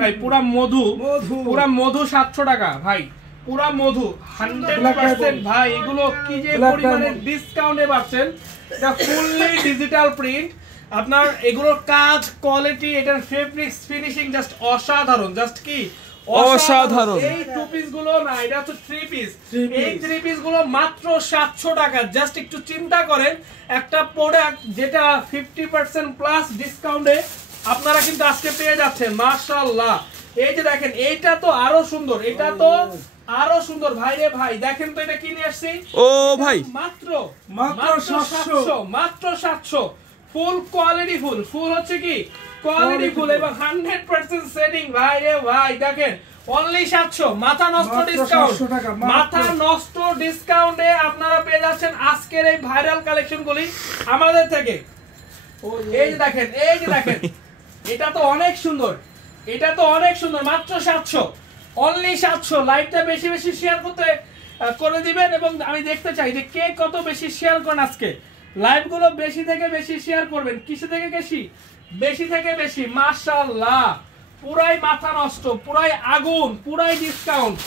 ভাই পুরা মধু, পুরা মধু 700 টাকা ভাই, পুরা মধু 100% ভাই। এগুলো কি যে পরিমাণে ডিসকাউন্টে পাচ্ছেন, এটা ফুললি ডিজিটাল প্রিন্ট। আপনার এগুলোর কাজ, কোয়ালিটি, এটার ফেব্রিক্স ফিনিশিং জাস্ট অসাধারণ, জাস্ট কি অসাধারণ। এই টু পিস গুলো না, এটা হচ্ছে থ্রি পিস। এই থ্রি পিস গুলো মাত্র 700 টাকা। জাস্ট একটু চিন্তা করেন, একটা প্রোডাক্ট যেটা 50% প্লাস ডিসকাউন্টে আপনারা কিন্তু আজকে পেয়ে যাচ্ছেন। মাশাআল্লাহ, এই যে দেখেন, এইটা তো আরো সুন্দর, এটা তো আরো সুন্দর ভাই রে ভাই। দেখেন তো এটা কিনে আসছি ও ভাই, মাত্র 700, মাত্র 700। ফুল কোয়ালিটি ফুল, ফুল হচ্ছে কি কোয়ালিটি ফুল এবং 100% সেটিং ভাই রে ভাই। দেখেন অনলি 700, মাথা নষ্ট ডিসকাউন্ট, মাথা নষ্ট ডিসকাউন্টে আপনারা পেয়ে যাচ্ছেন আজকের এই ভাইরাল কালেকশন গুলি আমাদের থেকে। এই যে দেখেন, এই যে দেখেন, এটা তো অনেক সুন্দর, এটা তো অনেক সুন্দর, মাত্র 700, অনলি 700। লাইভটা বেশি বেশি শেয়ার করে দিবেন এবং আমি দেখতে চাই যে কে কত বেশি শেয়ার করেন। আজকে লাইভ গুলো বেশি থেকে বেশি শেয়ার করবেন, কিসে থেকে বেশি, বেশি থেকে বেশি। মাশাআল্লাহ, পুরাই মাথা নষ্ট, পুরাই আগুন, পুরাই ডিসকাউন্ট।